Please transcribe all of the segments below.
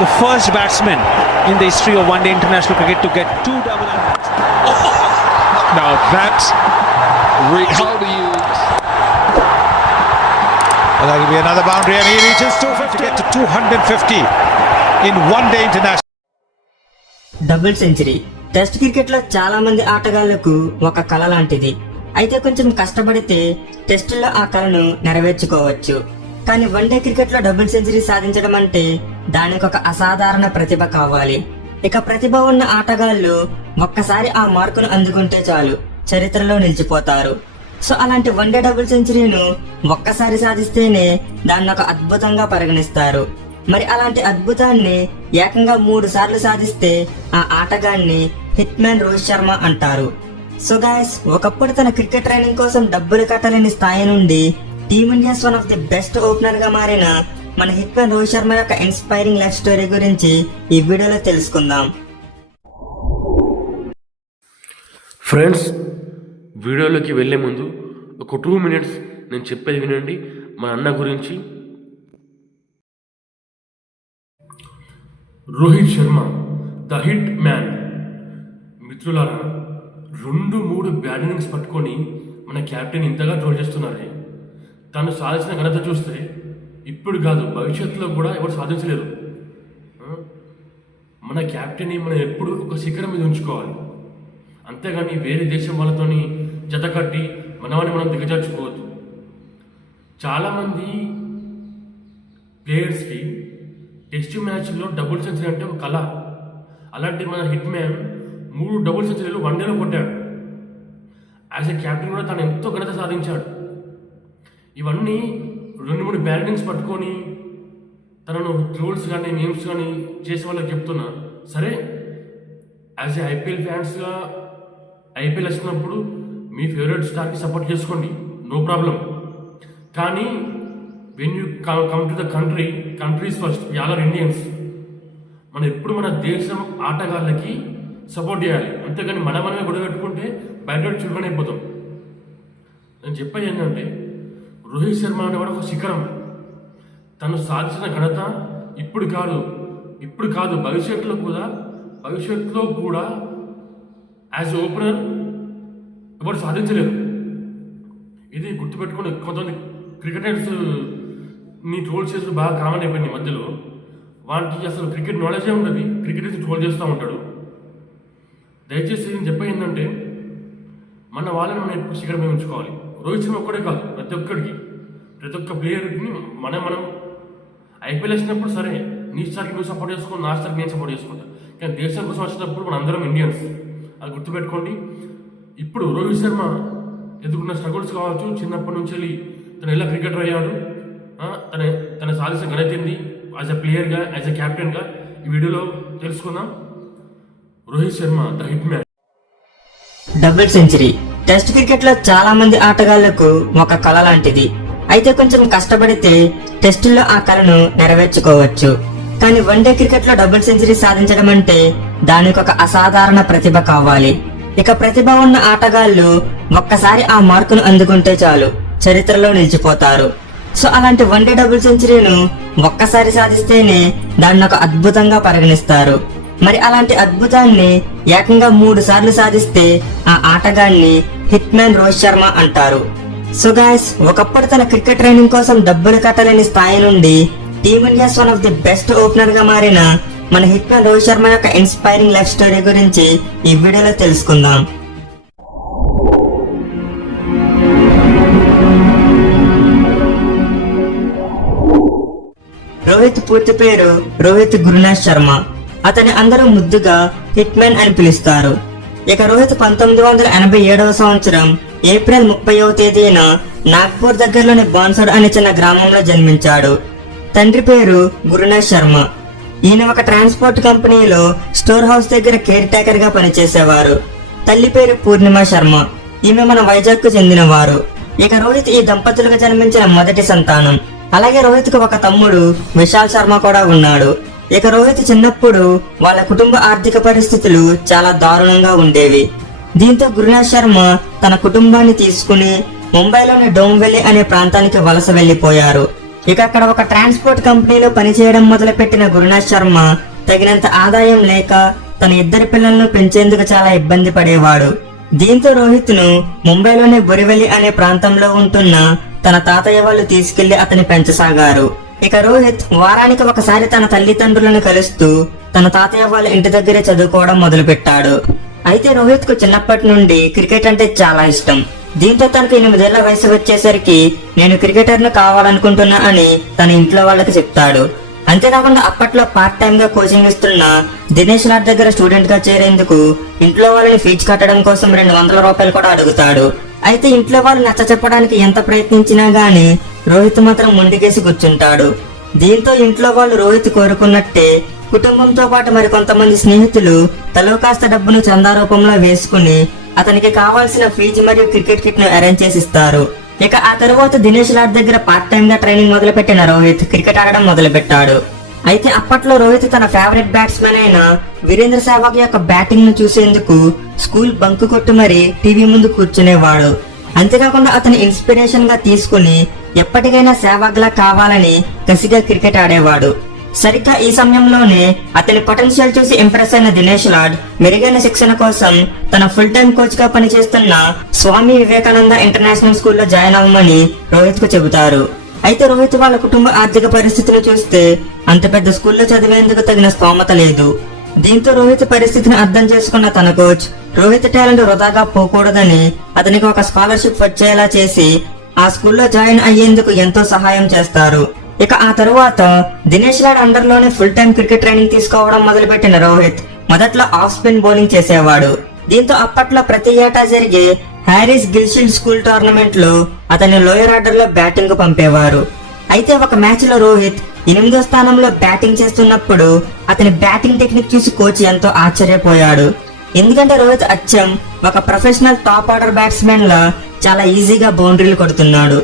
the first batsman in the history of one-day international cricket to get 2 double hundreds. Now that's how do you? Well, that will be another boundary, and he reaches 250 to get to 250 in one-day international. Double century test cricket లో చాలా మంది ఆటగాళ్లకు ఒక కళ లాంటిది. అయితే కొంచెం కష్టపడితే టెస్టుల్లో ఆ కళను నెరవేర్చుకోవచ్చు. కానీ వన్డే క్రికెట్ లో డబుల్ సెంచరీ సాధించడం అంటే దానికి ఒక అసాధారణ ప్రతిభ కావాలి. ఇక ప్రతిభ ఉన్న ఆటగాళ్లు ఒక్కసారి ఆ మార్కును అందుకుంటే చాలు చరిత్రలో నిలిచిపోతారు. సో అలాంటి వన్డే డబుల్ సెంచరీను ఒక్కసారి సాధిస్తేనే దాన్ని ఒక అద్భుతంగా పరిగణిస్తారు. మరి అలాంటి అద్భుతాన్ని ఏకంగా 3 సార్లు సాధిస్తే ఆ ఆటగాన్ని హిట్ మ్యాన్ రోహిత్ శర్మ అంటారు. సో గాయస్, ఒకప్పుడు తన క్రికెట్ ట్రైనింగ్ కోసం డబ్బులు కట్టలేని స్థాయి నుండి team India's one of the best opener గా మారిన మన హిట్ మ్యాన్ రోహిత్ శర్మ యొక్క ఇన్స్పైరింగ్ లైఫ్ స్టోరీ గురించి ఈ వీడియోలో తెలుసుకుందాం. ఫ్రెండ్స్, వీడియోలోకి వెళ్లే ముందు ఒక 2 minutes నేను చెప్పేది వినండి. మా అన్న గురించి, Rohit Sharma the hit man. మిత్రులారా, 2-3 బ్యాడ్ ఇన్నింగ్స్ పట్టుకొని మన క్యాప్టెన్ ఇంతగా ట్రోల్ చేస్తున్నారే. తను సాధించిన ఘనత చూస్తే ఇప్పుడు కాదు, భవిష్యత్తులో కూడా ఎవరు సాధించలేరు. మన క్యాప్టెన్ని మనం ఎప్పుడు ఒక శిఖరం మీద ఉంచుకోవాలి, అంతేగాని వేరే దేశం వాళ్ళతోని జత కట్టి మనవాడిని మనం దిగజార్చుకోవద్దు. చాలామంది ప్లేయర్స్కి టెస్ట్ మ్యాచ్లో డబుల్ సెంచరీ అంటే ఒక కళ. అలాంటి మన హిట్ మ్యాన్ 3 డబుల్ సెంచరీలు వన్డేలో కొట్టాడు. యాజ్ ఎ క్యాప్టెన్ కూడా తను ఎంతో ఘనత సాధించాడు. ఇవన్నీ 2-3 బ్యాడ్ ఇన్నింగ్స్ పట్టుకొని తనను ట్రోల్స్ కానీ మీమ్స్ కానీ చేసే వాళ్ళకి చెప్తున్నా. సరే, యాజ్ ఏ ఐపీఎల్ ఫ్యాన్స్గా ఐపీఎల్ వచ్చినప్పుడు మీ ఫేవరెట్ స్టార్కి సపోర్ట్ చేసుకోండి, నో ప్రాబ్లం. కానీ when you come to the countries first, we all are Indians. మనం ఎప్పుడు మన దేశం ఆటగాళ్ళకి సపోర్ట్ చేయాలి, అంతేగాని మనమే గొడవ పెట్టుకుంటే బయట చురుకనైపోతాం. నేను చెప్పేది ఏంటంటే, రోహిత్ శర్మ అనేవాడు ఒక శిఖరం. తను సాధించిన ఘనత ఇప్పుడు కాదు భవిష్యత్తులో కూడా యాజ్ ఓపెనర్ ఎవరు సాధించలేరు. ఇది గుర్తుపెట్టుకుని కొంతమంది క్రికెటర్స్ నీ ట్రోల్ చేసిన బాగా కామన్ అయిపోయింది మధ్యలో. వాటికి అసలు క్రికెట్ నాలెడ్జే ఉంటుంది, క్రికెటర్స్ ట్రోల్ చేస్తూ ఉంటాడు. దయచేసి నేను చెప్పేది ఏంటంటే, మన వాళ్ళని మనం ఎప్పుడు శిఖరం మీద ఉంచుకోవాలి. రోహిత్ శర్మ ఒక్కడే కాదు, ప్రతి ఒక్క ప్లేయర్ని మనం ఐపీఎల్ వచ్చినప్పుడు సరే, నీ స్టార్కి నువ్వు సపోర్ట్ చేసుకో, నా స్టార్కి నేను సపోర్ట్ చేసుకుంటా. కానీ దేశం కోసం వచ్చినప్పుడు మన అందరం ఇండియన్స్, అది గుర్తుపెట్టుకోండి. ఇప్పుడు రోహిత్ శర్మ ఎదుర్కొన్న స్ట్రగుల్స్ కావచ్చు, చిన్నప్పటి నుంచి వెళ్ళి తను ఎలా క్రికెటర్ అయ్యాడు, తన సాధించిన ఘనత ఏంది యాజ్ ఎ ప్లేయర్గా, యాజ్ ఎ క్యాప్టెన్గా ఈ వీడియోలో తెలుసుకుందాం. Rohit Sharma the hit man. Double century test cricket లో చాలా మంది ఆటగాళ్లకు ఒక కళ లాంటిది. అయితే కొంచెం కష్టపడితే టెస్టుల్లో ఆ కళను నెరవేర్చుకోవచ్చు. కానీ వన్డే క్రికెట్ లో డబుల్ సెంచరీ సాధించడం అంటే దానికి ఒక అసాధారణ ప్రతిభ కావాలి. ఇక ప్రతిభ ఉన్న ఆటగాళ్లు ఒక్కసారి ఆ మార్కును అందుకుంటే చాలు చరిత్రలో నిలిచిపోతారు. సో అలాంటి వన్డే డబుల్ సెంచరీను ఒక్కసారి సాధిస్తేనే దాన్ని ఒక అద్భుతంగా పరిగణిస్తారు. మరి అలాంటి అద్భుతాన్ని ఏకంగా 3 సార్లు సాధిస్తే ఆ ఆటగాన్ని హిట్ మ్యాన్ రోహిత్ శర్మ అంటారు. సో గాయస్, ఒకప్పుడు తన క్రికెట్ ట్రైనింగ్ కోసం డబ్బులు కట్టలేని స్థాయి నుండి team India's one of the best opener గా మారిన మన హిట్ మ్యాన్ రోహిత్ శర్మ యొక్క ఇన్స్పైరింగ్ లైఫ్ స్టోరీ గురించి ఈ వీడియోలో తెలుసుకుందాం. రోహిత్ పూర్తి పేరు రోహిత్ గురునాథ్ శర్మ. అతని అందరూ ముద్దుగా హిట్ మ్యాన్ అని పిలుస్తారు. ఇక రోహిత్ 1987వ సంవత్సరం ఏప్రిల్ 30వ తేదీన నాగ్పూర్ దగ్గరలోని బాన్సడ్ అనే చిన్న గ్రామంలో జన్మించాడు. తండ్రి పేరు గురునాథ్ శర్మ. ఈయన ఒక ట్రాన్స్పోర్ట్ కంపెనీలో స్టోర్ హౌస్ దగ్గర కేర్ టేకర్ గా పనిచేసేవారు. తల్లి పేరు పూర్ణిమ శర్మ. ఈమె మన వైజాగ్ కు చెందినవారు. ఇక రోహిత్ ఈ దంపతులకు జన్మించిన మొదటి సంతానం. అలాగే రోహిత్ కు ఒక తమ్ముడు విశాల్ శర్మ కూడా ఉన్నాడు. ఇక రోహిత్ చిన్నప్పుడు వాళ్ళ కుటుంబ ఆర్థిక పరిస్థితులు చాలా దారుణంగా ఉండేవి. దీంతో గురునాథ్ శర్మ తన కుటుంబాన్ని తీసుకుని ముంబైలోని డోంబెల్లి అనే ప్రాంతానికి వలస వెళ్లిపోయారు. ఇక అక్కడ ఒక ట్రాన్స్పోర్ట్ కంపెనీలో పనిచేయడం మొదలుపెట్టిన గురునాథ్ శర్మ తగినంత ఆదాయం లేక తన ఇద్దరు పిల్లలను పెంచేందుకు చాలా ఇబ్బంది పడేవాడు. దీంతో రోహిత్ ను ముంబైలోని బొరివలి అనే ప్రాంతంలో ఉంటున్న తన తాతయ్య వాళ్ళు తీసుకెళ్లి అతని పెంచసాగారు. ఇక రోహిత్ వారానికి ఒకసారి తన తల్లిదండ్రులను కలుస్తూ తన తాతయ్య వాళ్ళ ఇంటి దగ్గరే చదువుకోవడం మొదలుపెట్టాడు. అయితే రోహిత్ కు చిన్నప్పటి నుండి క్రికెట్ అంటే చాలా ఇష్టం. దీంతో తనకు 8 ఏళ్ల వయసు వచ్చేసరికి నేను క్రికెటర్ ను కావాలనుకుంటున్నా అని తన ఇంట్లో వాళ్ళకి చెప్తాడు. అంతేకాకుండా అప్పట్లో పార్ట్ టైం గా కోచింగ్ ఇస్తున్న దినేష్ లాడ్ దగ్గర స్టూడెంట్ గా చేరేందుకు ఇంట్లో వాళ్ళని ఫీజు కట్టడం కోసం 200 రూపాయలు కూడా అడుగుతాడు. అయితే ఇంట్లో వాళ్ళు నచ్చ చెప్పడానికి ఎంత ప్రయత్నించినా గానీ రోహిత్ మాత్రం ముందుకేసి కూర్చుంటాడు. దీంతో ఇంట్లో వాళ్ళు రోహిత్ కోరుకున్నట్టే కుటుంబంతో పాటు మరి కొంతమంది స్నేహితులు తలో కాస్త డబ్బును చందా రూపంలో వేసుకుని అతనికి కావాల్సిన ఫీజు మరియు క్రికెట్ కిట్ ను అరేంజ్ చేసి ఇస్తారు. ఇక ఆ తరువాత దినేష్ లాడ్ దగ్గర పార్ట్ టైం గా ట్రైనింగ్ మొదలుపెట్టిన రోహిత్ క్రికెట్ ఆడడం మొదలుపెట్టాడు. అయితే అప్పట్లో రోహిత్ తన ఫేవరెట్ బ్యాట్స్మెన్ అయిన వీరేంద్ర సెహ్వాగ్ యొక్క బ్యాటింగ్ ను చూసేందుకు స్కూల్ బంక్ కొట్టు మరి టీవీ ముందు కూర్చునేవాడు. అంతేకాకుండా అతని ఇన్స్పిరేషన్ గా తీసుకుని ఎప్పటికైనా సెహ్వాగ్ లా కావాలని కసిగా క్రికెట్ ఆడేవాడు. సరిగ్గా ఈ సమయంలోనే అతని పొటెన్షియల్ చూసి ఇంప్రెస్ అయిన దినేష్ లాడ్ మెరుగైన శిక్షణ కోసం తన ఫుల్ టైం కోచ్ గా పనిచేస్తున్న స్వామి వివేకానంద ఇంటర్నేషనల్ స్కూల్లో జాయిన్ అవ్వమని రోహిత్ కు చెబుతారు. అయితే రోహిత్ వాళ్ళ కుటుంబ ఆర్థిక పరిస్థితులు చూస్తే అంత పెద్ద స్కూల్లో చదివేందుకు తగిన స్తోమత లేదు. దీంతో రోహిత్ పరిస్థితిని అర్థం చేసుకున్న తన కోచ్ రోహిత్ టాలెంట్ వృధాగా పోకూడదని అతనికి ఒక స్కాలర్షిప్ వచ్చేలా చేసి ఆ స్కూల్లో జాయిన్ అయ్యేందుకు ఎంతో సహాయం చేస్తారు. ఇక ఆ తరువాత దినేష్ లాడ్ అండర్ లోనే ఫుల్ టైం క్రికెట్ ట్రైనింగ్ తీసుకోవడం మొదలుపెట్టిన రోహిత్ మొదట్లో ఆఫ్ స్పిన్ బౌలింగ్ చేసేవాడు. దీంతో అప్పట్లో ప్రతి ఏటా జరిగే హ్యారీస్ గిల్షీల్డ్ స్కూల్ టోర్నమెంట్ లో అతన్ని లోయర్ ఆర్డర్ లో బ్యాటింగ్ కు పంపేవారు. అయితే ఒక మ్యాచ్ లో రోహిత్ 8వ స్థానంలో బ్యాటింగ్ చేస్తున్నప్పుడు అతని బ్యాటింగ్ టెక్నిక్ చూసి కోచ్ ఎంతో ఆశ్చర్యపోయాడు. ఎందుకంటే రోహిత్ అచ్చం ఒక ప్రొఫెషనల్ టాప్ ఆర్డర్ బ్యాట్స్మెన్ లా చాలా ఈజీగా బౌండరీలు కొడుతున్నాడు.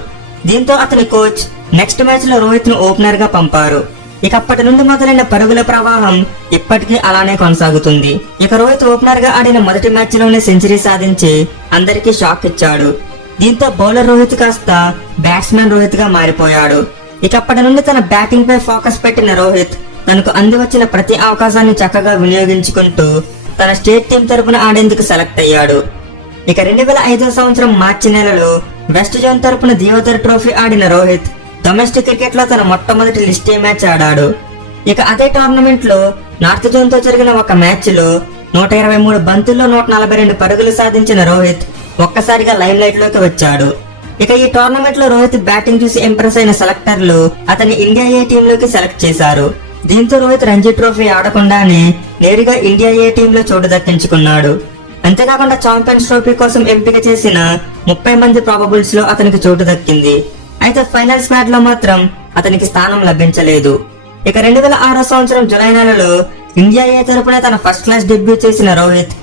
దీంతో అతని కోచ్ నెక్స్ట్ మ్యాచ్ లో రోహిత్ ను ఓపెనర్ గా పంపారు. ఇక అప్పటి నుండి మొదలైన పరుగుల ప్రవాహం ఇప్పటికీ అలానే కొనసాగుతుంది. ఇక రోహిత్ ఓపెనర్ గా ఆడిన మొదటి మ్యాచ్ లోనే సెంచరీ సాధించి అందరికీ షాక్ ఇచ్చాడు. దీంతో బౌలర్ రోహిత్ కాస్త బ్యాట్స్మెన్ రోహిత్ గా మారిపోయాడు. ఇక అప్పటి నుండి తన బ్యాటింగ్ పై ఫోకస్ పెట్టిన రోహిత్ తనకు అంది వచ్చిన ప్రతి అవకాశాన్ని చక్కగా వినియోగించుకుంటూ తన స్టేట్ టీం తరపున ఆడేందుకు సెలెక్ట్ అయ్యాడు. ఇక 2005వ సంవత్సరం మార్చి నెలలో వెస్ట్ జోన్ తరపున దియోదర్ ట్రోఫీ ఆడిన రోహిత్ డొమెస్టిక్ క్రికెట్ లో తన మొట్టమొదటి లిస్ట్ ఏ మ్యాచ్ ఆడాడు. ఇక అదే టోర్నమెంట్ లో నార్త్ జోన్ తో జరిగిన ఒక మ్యాచ్ లో 123 బంతుల్లో 142 పరుగులు సాధించిన రోహిత్ ఒక్కసారిగా లైమ్ లైట్ లోకి వచ్చాడు. ఇక ఈ టోర్నమెంట్ లో రోహిత్ బ్యాటింగ్ చూసి ఇంప్రెస్ అయిన సెలెక్టర్లు అతని ఇండియా ఏ టీం లోకి సెలెక్ట్ చేశారు. దీంతో రోహిత్ రంజీ ట్రోఫీ ఆడకుండానే నేరుగా ఇండియా ఏ టీం లో చోటు దక్కించుకున్నాడు. అంతేకాకుండా ఛాంపియన్స్ ట్రోఫీ కోసం ఎంపిక చేసిన 30 మంది ప్రాబబుల్స్ లో అతనికి చోటు దక్కింది. అయితే ఫైనల్ స్క్వాడ్ లో మాత్రం అతనికి స్థానం లభించలేదు. ఇక 2006వ సంవత్సరం జులై నెలలో ఇండియా ఏ తరపున తన ఫస్ట్ క్లాస్ డెబ్యూ చేసిన రోహిత్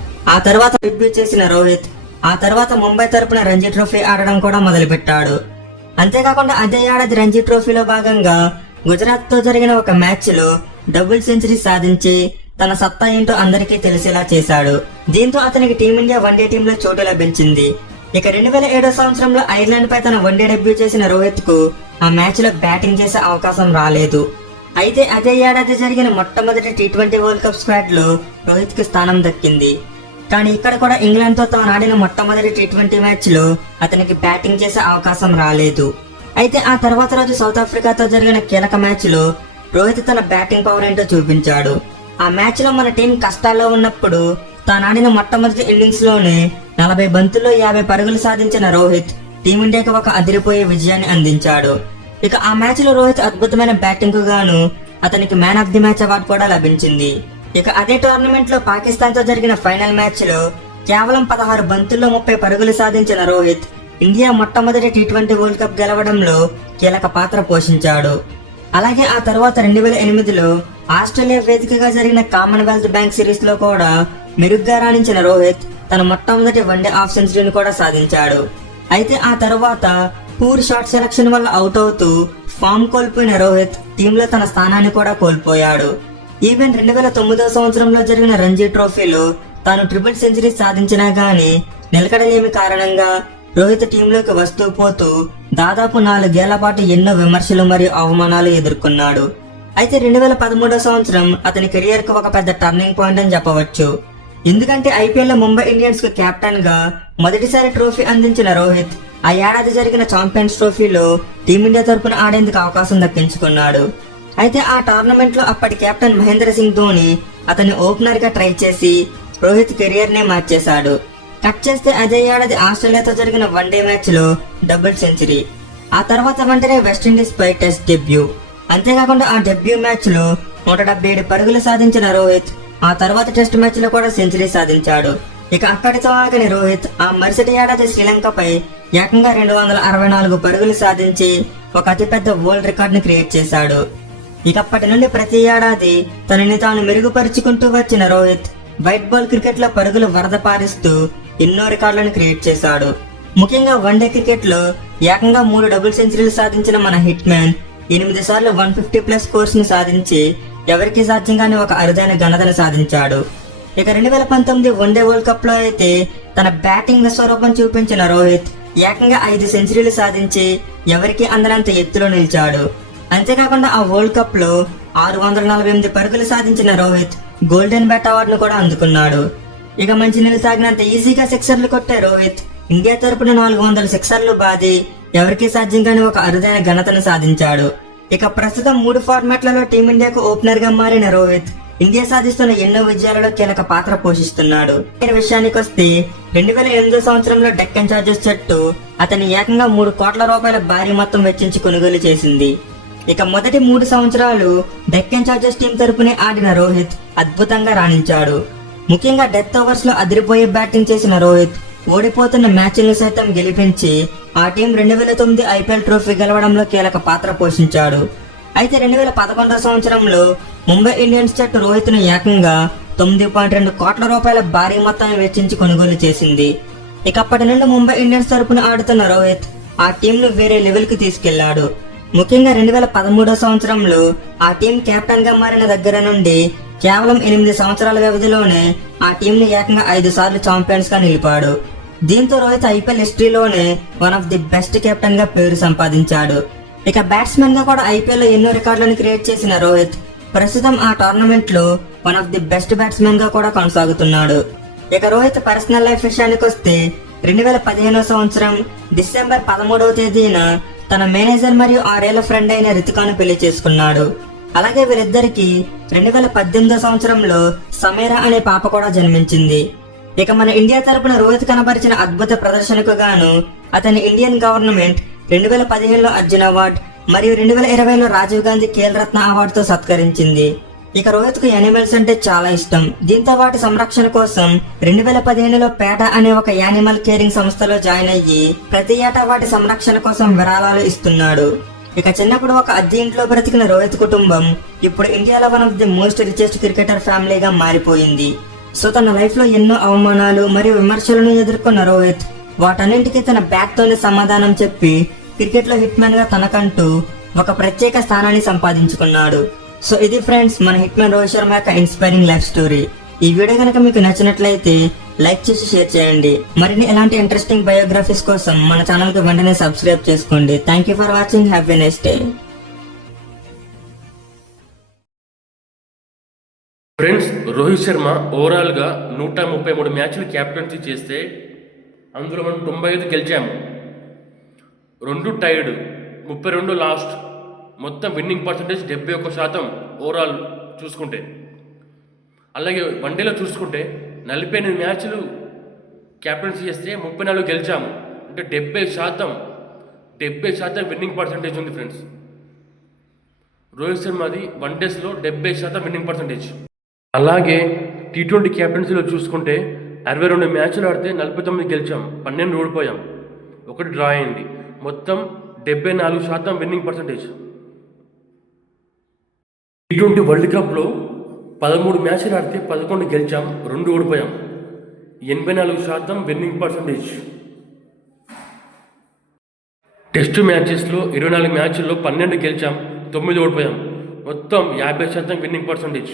ఆ తర్వాత ముంబై తరపున రంజీ ట్రోఫీ ఆడడం కూడా మొదలుపెట్టాడు. అంతేకాకుండా అదే ఏడాది రంజీ ట్రోఫీలో భాగంగా గుజరాత్ తో జరిగిన ఒక మ్యాచ్ లో డబుల్ సెంచరీ సాధించి తన సత్తా ఏంటో అందరికీ తెలిసేలా చేశాడు. దీంతో అతనికి టీమిండియా వన్డే టీంలో చోటు లభించింది. ఇక 2007వ సంవత్సరంలో ఐర్లాండ్ పై తన వన్డే డెబ్యూ చేసిన రోహిత్ కు ఆ మ్యాచ్ లో బ్యాటింగ్ చేసే అవకాశం రాలేదు. అయితే అదే ఏడాది జరిగిన మొట్టమొదటి T20 వరల్డ్ కప్ స్క్వాడ్ లో రోహిత్ కి స్థానం దక్కింది. కానీ ఇక్కడ కూడా ఇంగ్లాండ్ తో తాను ఆడిన మొట్టమొదటి T20 మ్యాచ్ లో అతనికి బ్యాటింగ్ చేసే అవకాశం రాలేదు. అయితే ఆ తర్వాత రోజు సౌత్ ఆఫ్రికాతో జరిగిన కీలక మ్యాచ్ లో రోహిత్ తన బ్యాటింగ్ పవర్ ఏంటో చూపించాడు. ఆ మ్యాచ్ లో మన టీం కష్టాల్లో ఉన్నప్పుడు తాను ఆడిన మొట్టమొదటి ఇన్నింగ్స్ లోనే 40 బంతుల్లో 50 పరుగులు సాధించిన రోహిత్ టీమిండియాకి ఒక అదిరిపోయే విజయాన్ని అందించాడు. ఇక ఆ మ్యాచ్ లో రోహిత్ అద్భుతమైన బ్యాటింగ్ కు గాను అతనికి man of the match award కూడా లభించింది. ఇక అదే టోర్నమెంట్ లో పాకిస్తాన్ తో జరిగిన ఫైనల్ మ్యాచ్ లో కేవలం 16 బంతుల్లో 30 పరుగులు సాధించిన రోహిత్ ఇండియా మొట్టమొదటి T20 వరల్డ్ కప్ గెలవడంలో కీలక పాత్ర పోషించాడు. అలాగే ఆ తర్వాత 2008లో ఆస్ట్రేలియా వేదికగా జరిగిన కామన్వెల్త్ బ్యాంక్ సిరీస్ లో కూడా మెరుగ్గా రాణించిన రోహిత్ తన మొట్టమొదటి వన్డే హాఫ్ సెంచరీని కూడా సాధించాడు. అయితే ఆ తర్వాత పూర్ షాట్ సెలక్షన్ వల్ల అవుట్ అవుతూ ఫామ్ కోల్పోయిన రోహిత్ టీంలో తన స్థానాన్ని కూడా కోల్పోయాడు. ఈవెన్ 2009వ సంవత్సరంలో జరిగిన రంజీ ట్రోఫీలో తాను ట్రిపుల్ సెంచరీ సాధించినా గానీ నిలకడలేమి కారణంగా రోహిత్ టీంలోకి వస్తూ పోతూ దాదాపు 4 ఏళ్ల పాటు ఎన్నో విమర్శలు మరియు అవమానాలు ఎదుర్కొన్నాడు. అయితే 2013 సంవత్సరం అతని కెరియర్ కు ఒక పెద్ద టర్నింగ్ పాయింట్ అని చెప్పవచ్చు. ఎందుకంటే ఐపీఎల్ లో ముంబై ఇండియన్స్ కు కెప్టెన్ గా మొదటిసారి ట్రోఫీ అందించిన రోహిత్ ఆ ఏడాది జరిగిన ఛాంపియన్స్ ట్రోఫీలో టీమిండియా తరపున ఆడేందుకు అవకాశం దక్కించుకున్నాడు. అయితే ఆ టోర్నమెంట్ లో అప్పటి కెప్టెన్ మహేంద్ర సింగ్ ధోని అతన్ని ఓపెనర్ గా ట్రై చేసి రోహిత్ కెరియర్ నే మార్చేశాడు. కట్ చేస్తే అదే ఏడాది ఆస్ట్రేలియాతో జరిగిన వన్డే మ్యాచ్ లో డబుల్ సెంచరీ. ఆ తర్వాత వెంటనే వెస్టిండీస్ పై టెస్ట్ డెబ్యూ. అంతేకాకుండా ఆ డెబ్యూ మ్యాచ్ లో 177 పరుగులు సాధించిన రోహిత్ ఆ తర్వాత టెస్ట్ మ్యాచ్ లో కూడా సెంచరీ సాధించాడు. ఇక అక్కడితో ఆగని రోహిత్ ఆ మరుసటి ఏడాది శ్రీలంకపై ఏకంగా 264 పరుగులు సాధించి ఒక అతిపెద్ద వరల్డ్ రికార్డ్ ని క్రియేట్ చేశాడు. ఇక అప్పటి నుండి ప్రతి ఏడాది తనని తాను మెరుగుపరుచుకుంటూ వచ్చిన రోహిత్ వైట్ బాల్ క్రికెట్ లో పరుగులు వరద పారిస్తూ ఎన్నో రికార్డులను క్రియేట్ చేశాడు. ముఖ్యంగా వన్డే క్రికెట్ లో ఏకంగా 3 డబుల్ సెంచరీలు సాధించిన మన హిట్ మ్యాన్ 8 సార్లు 150+ స్కోర్స్ ని సాధించి ఎవరికీ సాధ్యంగానే ఒక అరుదైన ఘనతను సాధించాడు. ఇక 2019 వన్డే వరల్డ్ కప్ లో అయితే తన బ్యాటింగ్ విశ్వరూపం చూపించిన రోహిత్ ఏకంగా 5 సెంచరీలు సాధించి ఎవరికీ అందనంత ఎత్తులో నిలిచాడు. అంతేకాకుండా ఆ వరల్డ్ కప్ లో 648 పరుగులు సాధించిన రోహిత్ గోల్డెన్ బ్యాట్ అవార్డును కూడా అందుకున్నాడు. ఇక మంచి నీళ్ళు సాగినంత ఈజీగా సిక్సర్లు కొట్టే రోహిత్ ఇండియా తరపున 400 సిక్సర్లు బాది ఎవరికీ సాధ్యంగానే ఒక అరుదైన ఘనతను సాధించాడు. ఇక ప్రస్తుతం 3 ఫార్మాట్లలో టీమిండియాకు ఓపెనర్ గా మారిన రోహిత్ ఇండియా సాధిస్తున్న ఎన్నో విజయాలలో కీలక పాత్ర పోషిస్తున్నాడు. విషయానికి వస్తే 2008 సంవత్సరంలో డెక్కన్ చార్జర్స్ జట్టు అతని ఏకంగా 3 కోట్ల రూపాయల భారీ మొత్తం వెచ్చించి కొనుగోలు చేసింది. ఇక మొదటి 3 సంవత్సరాలు డెక్కన్ చార్జర్స్ టీం తరపునే ఆడిన రోహిత్ అద్భుతంగా రాణించాడు. ముఖ్యంగా డెత్ ఓవర్స్ లో అదిరిపోయే బ్యాటింగ్ చేసిన రోహిత్ ఓడిపోతున్న మ్యాచ్లను సైతం గెలిపించి ఆ టీం 2009 ఐపీఎల్ ట్రోఫీ గెలవడంలో కీలక పాత్ర పోషించాడు. అయితే 2011 సంవత్సరంలో ముంబై ఇండియన్స్ జట్టు రోహిత్ ను ఏకంగా 9.2 కోట్ల రూపాయల భారీ మొత్తాన్ని వెచ్చించి కొనుగోలు చేసింది. ఇక అప్పటి నుండి ముంబై ఇండియన్స్ తరపున ఆడుతున్న రోహిత్ ఆ టీం ను వేరే లెవెల్ కి తీసుకెళ్లాడు. ముఖ్యంగా 2013 సంవత్సరంలో ఆ టీం కెప్టెన్ గా మారిన దగ్గర నుండి కేవలం 8 సంవత్సరాల వ్యవధిలోనే ఆ టీం ని ఏకంగా 5 సార్లు ఛాంపియన్స్ గా నిలిపాడు. దీంతో రోహిత్ ఐపీఎల్ హిస్టరీలోనే one of the best captain గా పేరు సంపాదించాడు. ఇక బ్యాట్స్మెన్ గా కూడా ఐపీఎల్ లో ఎన్నో రికార్డులను క్రియేట్ చేసిన రోహిత్ ప్రస్తుతం ఆ టోర్నమెంట్ లో one of the best batsmen గా కూడా కొనసాగుతున్నాడు. ఇక రోహిత్ పర్సనల్ లైఫ్ విషయానికి వస్తే 2015 సంవత్సరం డిసెంబర్ 13వ తేదీన తన మేనేజర్ మరియు 6 ఏళ్ల ఫ్రెండ్ అయిన రితికాను పెళ్లి చేసుకున్నాడు. అలాగే వీరిద్దరికి 2018 సంవత్సరంలో సమీరా అనే పాప కూడా జన్మించింది. ఇక మన ఇండియా తరపున రోహిత్ కనబరిచిన అద్భుత ప్రదర్శనకు గాను అతని ఇండియన్ గవర్నమెంట్ 2015లో అర్జున్ అవార్డ్ మరియు 2020లో రాజీవ్ గాంధీ ఖేల్ రత్న అవార్డుతో సత్కరించింది. ఇక రోహిత్ కు యానిమల్స్ అంటే చాలా ఇష్టం. దీంతో వాటి సంరక్షణ కోసం 2015లో పేట అనే ఒక యానిమల్ కేరింగ్ సంస్థలో జాయిన్ అయ్యి ప్రతి ఏటా వాటి సంరక్షణ కోసం విరాళాలు ఇస్తున్నాడు. ఇక చిన్నప్పుడు ఒక అద్దె ఇంట్లో బ్రతికిన రోహిత్ కుటుంబం ఇప్పుడు ఇండియాలో one of the most richest cricketer ఫ్యామిలీగా మారిపోయింది. సో తన లైఫ్ లో ఎన్నో అవమానాలు మరియు విమర్శలను ఎదుర్కొన్న రోహిత్ వాటన్నింటికీ తన బ్యాట్ తోనే సమాధానం చెప్పి క్రికెట్ లో హిట్ మ్యాన్ గా తనకంటూ ఒక ప్రత్యేక స్థానాన్ని సంపాదించుకున్నాడు. సో ఇది ఫ్రెండ్స్ మన హిట్ మ్యాన్ రోహిత్ శర్మ యొక్క ఇన్స్పైరింగ్ లైఫ్ స్టోరీ. ఈ వీడియో కనుక మీకు నచ్చినట్లయితే లైక్ చేసి షేర్ చేయండి. మరిన్ని ఇలాంటి ఇంట్రెస్టింగ్ బయోగ్రఫీస్ కోసం మన ఛానల్ కి వెంటనే సబ్స్క్రైబ్ చేసుకోండి. Thank you for watching. Have a nice day. Friends, Rohit Sharma ఓవరాల్గా 133 మ్యాచ్లు క్యాప్టెన్సీ చేస్తే అందులో మనం 95 గెలిచాము, 2 టైడ్, 32 లాస్ట్. మొత్తం విన్నింగ్ పర్సంటేజ్ 71% ఓవరాల్ చూసుకుంటే. అలాగే వన్డేలో చూసుకుంటే 48 మ్యాచ్లు క్యాప్టెన్సీ చేస్తే 34 గెలిచాము. అంటే 70% విన్నింగ్ పర్సంటేజ్ ఉంది ఫ్రెండ్స్. రోహిత్ శర్మది వన్డేస్లో 70% విన్నింగ్ పర్సంటేజ్. అలాగే T20 క్యాప్టెన్సీలో చూసుకుంటే 62 మ్యాచ్లు ఆడితే 49 గెలిచాం, 12 ఓడిపోయాం, 1 డ్రా అయింది. మొత్తం 74% విన్నింగ్ పర్సంటేజ్. T20 వరల్డ్ కప్లో 13 మ్యాచ్లు ఆడితే 11 గెలిచాం, 2 ఓడిపోయాం, 84% విన్నింగ్ పర్సంటేజ్. టెస్ట్ మ్యాచెస్లో 24 మ్యాచ్ల్లో 12 గెలిచాం, 9 ఓడిపోయాం, మొత్తం 50% విన్నింగ్ పర్సంటేజ్.